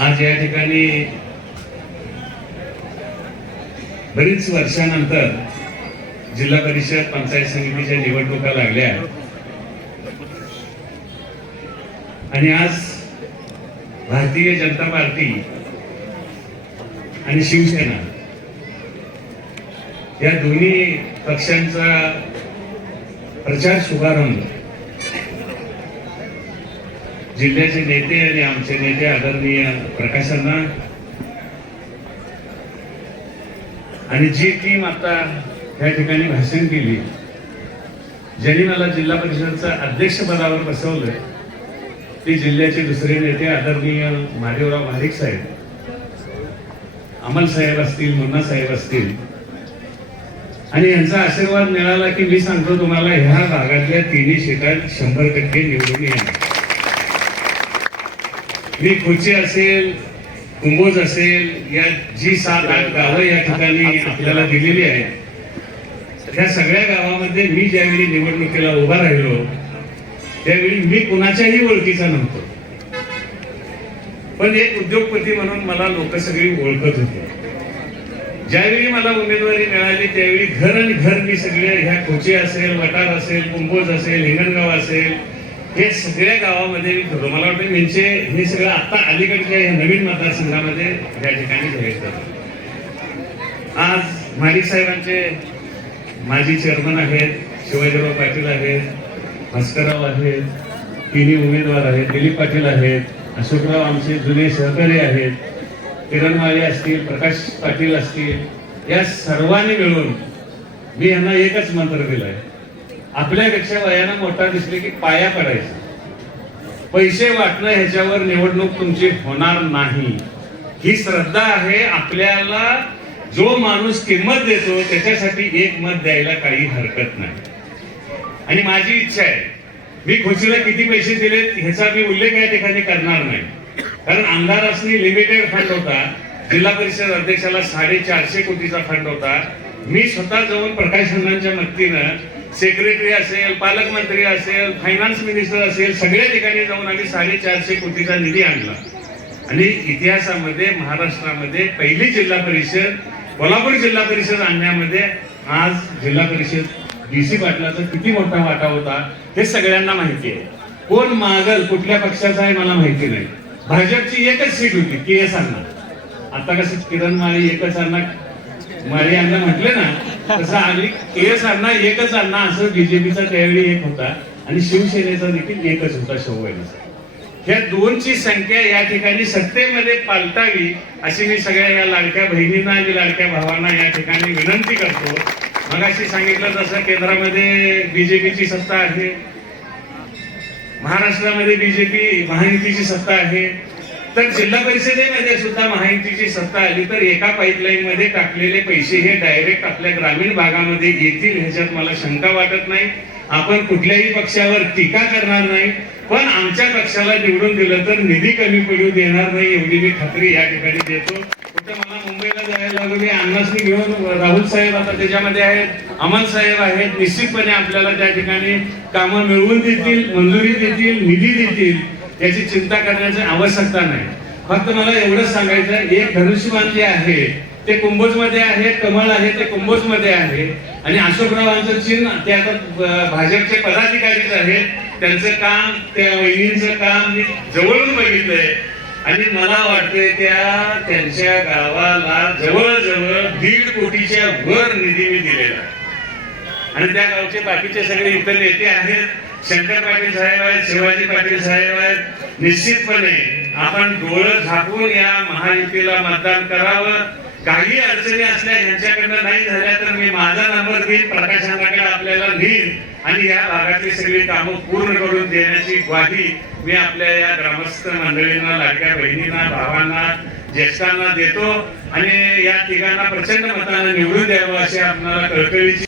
आज या ठिकाणी बरीच वर्षानंतर जिल्हा परिषद पंचायत समितीच्या निवडणुका लागल्या आणि आज भारतीय जनता पार्टी आणि शिवसेना या दोन्ही पक्षांचा प्रचार शुभारंभ जिल्ह्याचे नेते आणि आमचे नेते आदरणीय प्रकाशांना आणि जी टीम आता या ठिकाणी भाषण केली, ज्यांनी मला जिल्हा परिषदच्या अध्यक्षपदावर बसवलं, ते जिल्ह्याचे दुसरे नेते आदरणीय महादेवराव महाडिक साहेब, अमल साहेब असतील, मुन्ना साहेब असतील, आणि यांचा आशीर्वाद मिळाला की मी सांगतो तुम्हाला ह्या भागातल्या तिन्ही सीटात 100% निवडून येणार. मी खुर्ची असेल, कुंभोज असेल, या जी 7-8 गावं या ठिकाणी आपल्याला दिलेली आहेत, त्या सगळ्या गावामध्ये मी ज्यावेळी निवडणुकीला उभा राहिलो त्यावेळी मी कुणाच्याही ओळखीचा नव्हतो, पण एक उद्योगपती म्हणून मला लोक सगळी ओळखत होते. ज्यावेळी मला उमेदवारी मिळाली त्यावेळी घर आणि घर मी सगळे ह्या खोची असेल, वटार असेल, कुंभोज असेल, हिंगणगाव असेल, हे सगळ्या गावामध्ये मी फिरलो. मला वाटतं म्हणजे हे सगळं आता अलीकडच्या या नवीन मतदारसंघामध्ये या ठिकाणी जायचं. आज महाडिक साहेबांचे माजी चेअरमन आहेत, शिवाजीराव पाटील आहेत, भास्करराव आहेत, तिन्ही उमेदवार आहेत, दिलीप पाटील आहेत, अशोकराव आमचे जुने सहकारी आहेत, किरण माळी असतील, प्रकाश पाटील असतील, या सर्वांनी मिळून मी यांना एकच मंत्र दिलाय, आपल्यापेक्षा वयानं मोठा दिसले की पाया पडायचं. पैसे वाटणं ह्याच्यावर निवडणूक तुमची होणार नाही. ही श्रद्धा आहे. आपल्याला जो माणूस किंमत देतो त्याच्यासाठी एक मत द्यायला काही हरकत नाही. आणि माझी इच्छा आहे, मी खुर्चीला किती पैसे दिलेत ह्याचा मी उल्लेख या ठिकाणी करणार नाही, कारण आमदारांनी लिमिटेड फंड होता, जिल्हा परिषद अध्यक्षाला 450 कोटीचा फंड होता. मी स्वतः जाऊन प्रकाश अण्णांच्या मदतीनं सेक्रेटरी असेल, पालकमंत्री असेल, फायनान्स मिनिस्टर असेल, सगळ्या ठिकाणी जाऊन आम्ही 450 कोटीचा निधी आणला. आणि इतिहासामध्ये महाराष्ट्रामध्ये पहिली जिल्हा परिषद, कोल्हापूर जिल्हा परिषद आणण्यामध्ये आज जिल्हा परिषद DC पाटलाचा किती मोठा वाटा होता हे सगळ्यांना माहिती आहे. कोण मागल, कुठल्या पक्षाचा आहे मला माहिती नाही. भाजपची एकच सीट होती, KS अण्णा. आता कसं किरण माळी एकच अण्णा, माळी अण्णा म्हटले ना, तसं आम्ही KS अण्णा एकच अण्णा असं BJPचा त्यावेळी एक होता आणि शिवसेनेचा देखील एकच होता शिवसेनेचा. ह्या दोनची संख्या या ठिकाणी सत्तेमध्ये पालटावी अशी मी सगळ्या या लाडक्या बहिणींना आणि लाडक्या भावांना या ठिकाणी विनंती करतो. मगाशी सांगितलं तसं केंद्रामध्ये BJPची सत्ता आहे, महाराष्ट्रामध्ये BJP महायुतीची सत्ता आहे, तर जिल्हा परिषदेमध्ये सुद्धा महायुतीची सत्ता आली तर एका पाईपलाईन मध्ये टाकलेले पैसे हे डायरेक्ट आपल्या ग्रामीण भागामध्ये येतील ह्याच्यात मला शंका वाटत नाही. आपण कुठल्याही पक्षावर टीका करणार नाही, पण आमच्या पक्षाला निवडून दिलं तर निधी कमी पडू देणार नाही एवढी मी खात्री या ठिकाणी देतो. कुठे मला मुंबईला जायला लागू दे, अण्णासनी घेऊन राहुल साहेब आता त्याच्यामध्ये आहेत, अमल साहेब आहेत, निश्चितपणे आपल्याला त्या ठिकाणी कामं मिळवून देतील, मंजुरी देतील, निधी देतील, याची चिंता करण्याची आवश्यकता नाही. फक्त मला एवढंच सांगायचं, एक धनुष्यबाण जे आहे ते कुंभोज मध्ये आहे, कमळ आहे ते कुंभोज मध्ये आहे, आणि अशोकरावांचं चिन्ह ते आता भाजपचे पदाधिकारीच आहेत. त्यांचं काम, त्या वहिनींचं काम मी जवळून बघितलंय आणि मला वाटतंय त्यांच्या गावाला जवळजवळ 1.5 कोटीच्या वर निधी मी दिलेला आहे. आणि त्या गावचे बाकीचे सगळे इतर नेते आहेत, शंकर पाटील साहेब आहेत, शिवाजी पाटील साहेब आहेत. निश्चितपणे आपण डोळं झाकून या महायुतीला मतदान करावं. काही अडचणी असल्या ह्यांच्याकडनं नाही झाल्या तर मी माझा नंबर देईन, प्रकाशांकडे आपल्याला नेईन आणि या भागातली सगळी कामं पूर्ण करून देण्याची ग्वाही मी आपल्या या ग्रामस्थ मंडळींना, लाडक्या बहिणींना, भावांना, ज्येष्ठांना देतो. आणि या तिघांना प्रचंड मताने निवडून द्यावं अशी आपल्याला कळकळीची